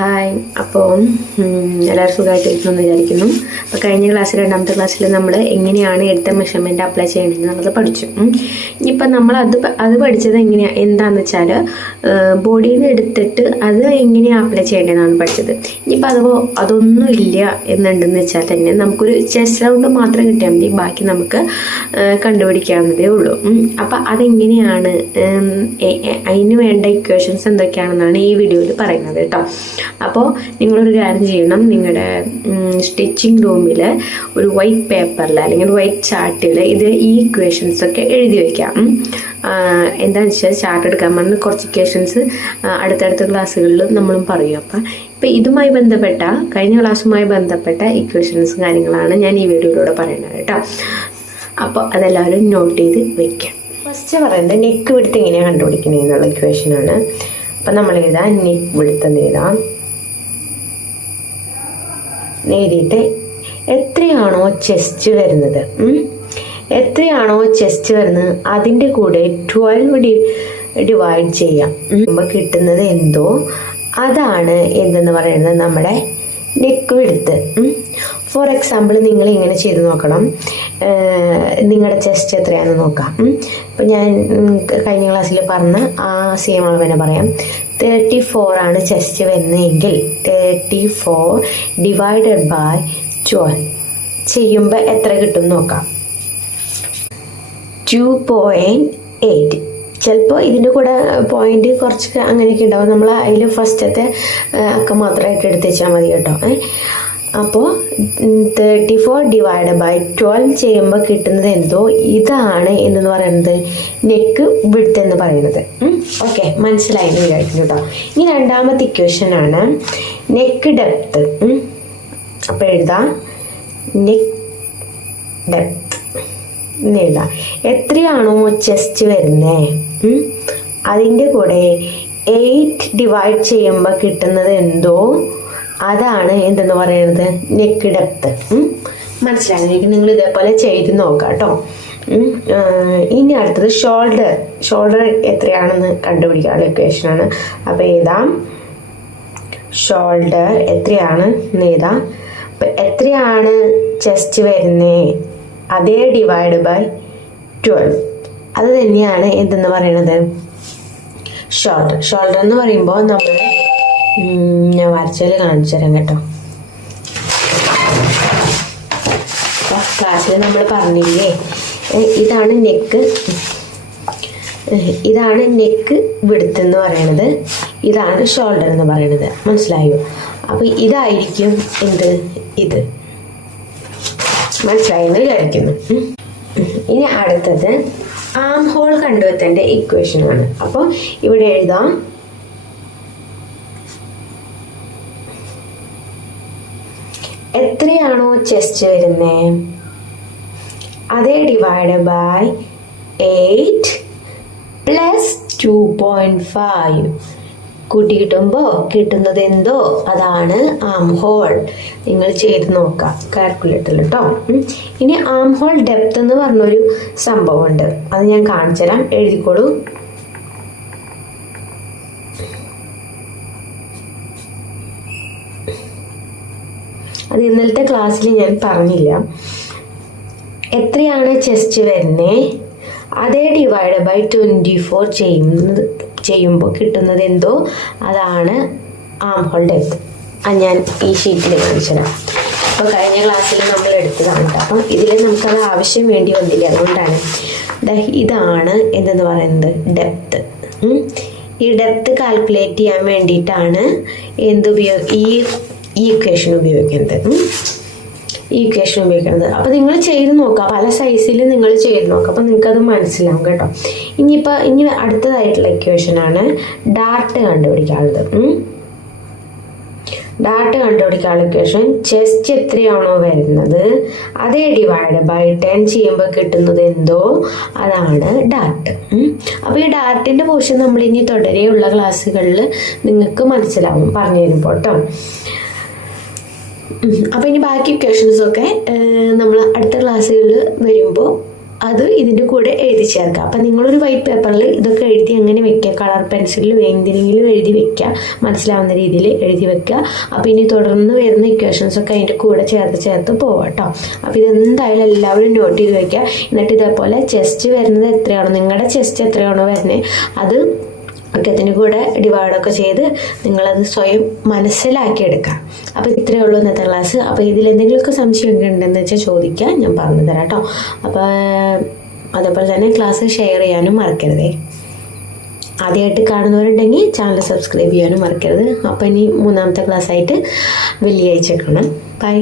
Hi. അപ്പോൾ എല്ലാവരും സുഖമായിട്ടിരിക്കണമെന്ന് വിചാരിക്കുന്നു. അപ്പോൾ കഴിഞ്ഞ ക്ലാസ്സിൽ രണ്ടാമത്തെ ക്ലാസ്സിൽ നമ്മൾ എങ്ങനെയാണ് എടുത്ത മെഷർമെൻറ്റ് അപ്ലൈ ചെയ്യണമെന്നുള്ളത് പഠിച്ചു. ഇനിയിപ്പോൾ നമ്മൾ അത് പഠിച്ചത് എന്താണെന്ന് വെച്ചാൽ ബോഡിയിൽ നിന്ന് എടുത്തിട്ട് അത് എങ്ങനെയാണ് അപ്ലൈ ചെയ്യേണ്ടതെന്നാണ് പഠിച്ചത്. ഇനിയിപ്പോൾ അതൊന്നും ഇല്ല എന്നുണ്ടെന്ന് വെച്ചാൽ തന്നെ നമുക്കൊരു ചെസ്റ്റ് റൗണ്ട് മാത്രം കിട്ടിയാൽ മതി, ബാക്കി നമുക്ക് കണ്ടുപിടിക്കാവുന്നതേ ഉള്ളൂ. അപ്പോൾ അതെങ്ങനെയാണ്, അതിന് വേണ്ട ഇക്വേഷൻസ് എന്തൊക്കെയാണെന്നാണ് ഈ വീഡിയോയിൽ പറയുന്നത് കേട്ടോ. അപ്പോൾ നിങ്ങളൊരു കാര്യം ചെയ്യണം, നിങ്ങളുടെ സ്റ്റിച്ചിങ് റൂമിൽ ഒരു വൈറ്റ് പേപ്പറിൽ അല്ലെങ്കിൽ വൈറ്റ് ചാർട്ടിൽ ഈ ഇക്വേഷൻസ് ഒക്കെ എഴുതി വയ്ക്കാം. എന്താണെന്ന് വെച്ചാൽ ചാർട്ട് എടുക്കാൻ പറഞ്ഞ് കുറച്ച് ഇക്വേഷൻസ് അടുത്തടുത്ത ക്ലാസ്സുകളിൽ നമ്മളും പറയും. അപ്പം ഇപ്പം ഇതുമായി ബന്ധപ്പെട്ട കഴിഞ്ഞ ക്ലാസ്സുമായി ബന്ധപ്പെട്ട ഇക്വേഷൻസ് കാര്യങ്ങളാണ് ഞാൻ ഈ വീഡിയോയിലൂടെ പറയുന്നത് കേട്ടോ. അപ്പോൾ അതെല്ലാവരും നോട്ട് ചെയ്ത് വെക്കാം. ഫസ്റ്റ് പറയുന്നത് നെക്ക് വിഡ്ത്ത് എങ്ങനെയാണ് കണ്ടുപിടിക്കുന്നത് എന്നുള്ള ഇക്വേഷനാണ്. അപ്പം നമ്മൾ എഴുതാം, നെക്ക് വിഡ്ത്ത് എഴുതാം. എഴുതിയിട്ട് എത്രയാണോ ചെസ്റ്റ് വരുന്നത് അതിൻ്റെ കൂടെ 12 ഡിവൈഡ് ചെയ്യാം. അപ്പോൾ കിട്ടുന്നത് എന്തോ അതാണ് എന്തെന്ന് പറയുന്നത് നമ്മുടെ നെക്ക് വിഡ്ത്ത്. ഫോർ എക്സാമ്പിൾ നിങ്ങൾ ഇങ്ങനെ ചെയ്ത് നോക്കണം. നിങ്ങളുടെ ചെസ്റ്റ് എത്രയാണെന്ന് നോക്കാം. ഇപ്പം ഞാൻ കഴിഞ്ഞ ക്ലാസ്സിൽ പറഞ്ഞ ആ സെയിം അളവ് തന്നെ പറയാം. 34 ആണ് ചെസ്റ്റ് വരുന്നതെങ്കിൽ 34 ഡിവൈഡഡ് ബൈ 12 ചെയ്യുമ്പോൾ എത്ര കിട്ടും നോക്കാം. 2.8. ചിലപ്പോൾ ഇതിൻ്റെ കൂടെ പോയിന്റ് കുറച്ച് അങ്ങനെയൊക്കെ ഉണ്ടാവും. നമ്മൾ അതിൽ ഫസ്റ്റത്തെ അക്കം മാത്രമായിട്ട് എടുത്ത് വെച്ചാൽ മതി കേട്ടോ. അപ്പോൾ 34 ഡിവൈഡ് ബൈ 12 ചെയ്യുമ്പോൾ കിട്ടുന്നത് എന്തോ ഇതാണ് എന്ന് പറയുന്നത് നെക്ക് വിഡ്ത്ത് എന്ന് പറയുന്നത്. ഓക്കെ, മനസ്സിലായി എന്ന് വിചാരിക്കുന്നു കേട്ടോ. ഇനി രണ്ടാമത്തെ ഇക്വേഷൻ ആണ് നെക്ക് ഡെപ്ത്ത്. അപ്പോൾ എഴുതാം, നെക്ക് ഡെപ്ത്ത് എന്ന് എഴുതാം. എത്രയാണോ ചെസ്റ്റ് വരുന്നത് അതിൻ്റെ കൂടെ 8 ഡിവൈഡ് ചെയ്യുമ്പോൾ കിട്ടുന്നത് എന്തോ അതാണ് എന്തെന്ന് പറയുന്നത് നെക്ക് ഡെപ്ത്ത്. മനസ്സിലായി? നിങ്ങൾ ഇതേപോലെ ചെയ്ത് നോക്കാം കേട്ടോ. ഇനി അടുത്തത് ഷോൾഡർ എത്രയാണെന്ന് കണ്ടുപിടിക്കാനുള്ള ഇക്വേഷനാണ്. അപ്പോൾ എഴുതാം, ഷോൾഡർ എത്രയാണ് എന്ന് എഴുതാം. അപ്പം എത്രയാണ് ചെസ്റ്റ് വരുന്നത് അതേ ഡിവൈഡ് ബൈ 12 അത് തന്നെയാണ് എന്തെന്ന് പറയണത് ഷോൾഡർ എന്ന് പറയുമ്പോൾ നമ്മൾ ഞാൻ വരച്ചാൽ കാണിച്ചു തരാം കേട്ടോ. ക്ലാസ്സിൽ നമ്മൾ പറഞ്ഞില്ലേ, ഇതാണ് നെക്ക് വിഡ്ത്ത് എന്ന് പറയണത്, ഇതാണ് ഷോൾഡർ എന്ന് പറയണത്. മനസ്സിലായോ? അപ്പോൾ ഇതായിരിക്കും ഇത് മനസ്സിലായെന്ന് വിചാരിക്കുന്നു. ഇനി അടുത്തത് ആം ഹോൾ കണ്ടുവെത്തേണ്ട ഇക്വേഷനാണ്. അപ്പോൾ ഇവിടെ എഴുതാം, എത്രയാണോ ചെസ്റ്റ് വരുന്നത് അതേ ഡിവൈഡ് ബൈ 8 പ്ലസ് 2.5 കൂട്ടി കിട്ടുമ്പോൾ കിട്ടുന്നത് എന്തോ അതാണ് ആം ഹോൾ. നിങ്ങൾ ചെയ്ത് നോക്കാം കാൽക്കുലേറ്ററിൽ കേട്ടോ. ഇനി ആം ഹോൾ ഡെപ്ത് എന്ന് പറഞ്ഞൊരു സംഭവമുണ്ട്, അത് ഞാൻ കാണിച്ചു തരാം, എഴുതിക്കോളൂ. അത് ഇന്നലത്തെ ക്ലാസ്സിൽ ഞാൻ പറഞ്ഞില്ല. എത്രയാണ് ചെസ്റ്റ് വരുന്നത് അതേ ഡിവൈഡ് ബൈ 24 ചെയ്യുമ്പോൾ കിട്ടുന്നത് എന്തോ അതാണ് ആം ഹോൾ ഡെപ്ത്. ഞാൻ ഈ ഷീറ്റിൽ കാണിച്ചു തരാം. അപ്പോൾ കഴിഞ്ഞ ക്ലാസ്സിൽ നമ്മൾ എടുത്തതാണ് കേട്ടോ. അപ്പം ഇതിൽ നമുക്കത് ആവശ്യം വേണ്ടി വന്നില്ല, അതുകൊണ്ടാണ്. ഇതാണ് എന്തെന്ന് പറയുന്നത് ഡെപ്ത്. ഈ ഡെപ്ത് കാൽക്കുലേറ്റ് ചെയ്യാൻ വേണ്ടിയിട്ടാണ് ഈ ഇക്വേഷൻ ഉപയോഗിക്കുന്നത്. അപ്പോൾ നിങ്ങൾ ചെയ്ത് നോക്കുക, പല സൈസിൽ നിങ്ങൾ ചെയ്ത് നോക്കുക, അപ്പോൾ നിങ്ങൾക്കത് മനസ്സിലാവും കേട്ടോ. ഇനി അടുത്തതായിട്ടുള്ള ഇക്വേഷനാണ് ഡാർട്ട് കണ്ടുപിടിക്കാനുള്ളത്. ഇക്വേഷൻ ചെസ്റ്റ് എത്രയാണോ വരുന്നത് അതേ ഡിവൈഡ് ബൈ 10 ചെയ്യുമ്പോൾ കിട്ടുന്നത് എന്തോ അതാണ് ഡാർട്ട്. അപ്പോൾ ഈ ഡാർട്ടിൻ്റെ പോർഷൻ നമ്മൾ ഇനി തുടരെയുള്ള ക്ലാസ്സുകളിൽ നിങ്ങൾക്ക് മനസ്സിലാവും, പറഞ്ഞു തരുമ്പോൾ കേട്ടോ. അപ്പോൾ ഇനി ബാക്കി ഇക്വേഷൻസൊക്കെ നമ്മൾ അടുത്ത ക്ലാസ്സുകളിൽ വരുമ്പോൾ അത് ഇതിൻ്റെ കൂടെ എഴുതി ചേർക്കുക. അപ്പം നിങ്ങളൊരു വൈറ്റ് പേപ്പറിൽ ഇതൊക്കെ എഴുതി എങ്ങനെ വെക്കുക, കളർ പെൻസിലിലും എന്തിനെങ്കിലും എഴുതി വെക്കുക, മനസ്സിലാവുന്ന രീതിയിൽ എഴുതി വെക്കുക. അപ്പോൾ ഇനി തുടർന്ന് വരുന്ന ഇക്വേഷൻസൊക്കെ അതിൻ്റെ കൂടെ ചേർത്ത് പോവാം കേട്ടോ. അപ്പോൾ ഇതെന്തായാലും എല്ലാവരും നോട്ട് ചെയ്ത് വെക്കുക. എന്നിട്ട് ഇതേപോലെ ചെസ്റ്റ് വരുന്നത് എത്രയാണോ, നിങ്ങളുടെ ചെസ്റ്റ് എത്രയാണോ വരുന്നത് അത് ഒക്കത്തിൻ്റെ കൂടെ ഡിവൈഡൊക്കെ ചെയ്ത് നിങ്ങളത് സ്വയം മനസ്സിലാക്കിയെടുക്കുക. അപ്പോൾ ഇത്രയേ ഉള്ളൂ ഇന്നത്തെ ക്ലാസ്. അപ്പോൾ ഇതിലെന്തെങ്കിലുമൊക്കെ സംശയം ഉണ്ടെന്ന് വെച്ചാൽ ചോദിക്കുക, ഞാൻ പറഞ്ഞു തരാം കേട്ടോ. അപ്പോൾ അതേപോലെ തന്നെ ക്ലാസ് ഷെയർ ചെയ്യാനും മറക്കരുതേ. ആദ്യമായിട്ട് കാണുന്നവരുണ്ടെങ്കിൽ ചാനൽ സബ്സ്ക്രൈബ് ചെയ്യാനും മറക്കരുത്. അപ്പോൾ ഇനി 3ാമത്തെ ക്ലാസ്സായിട്ട് വെള്ളിയാഴ്ച കാണാം. ബൈ.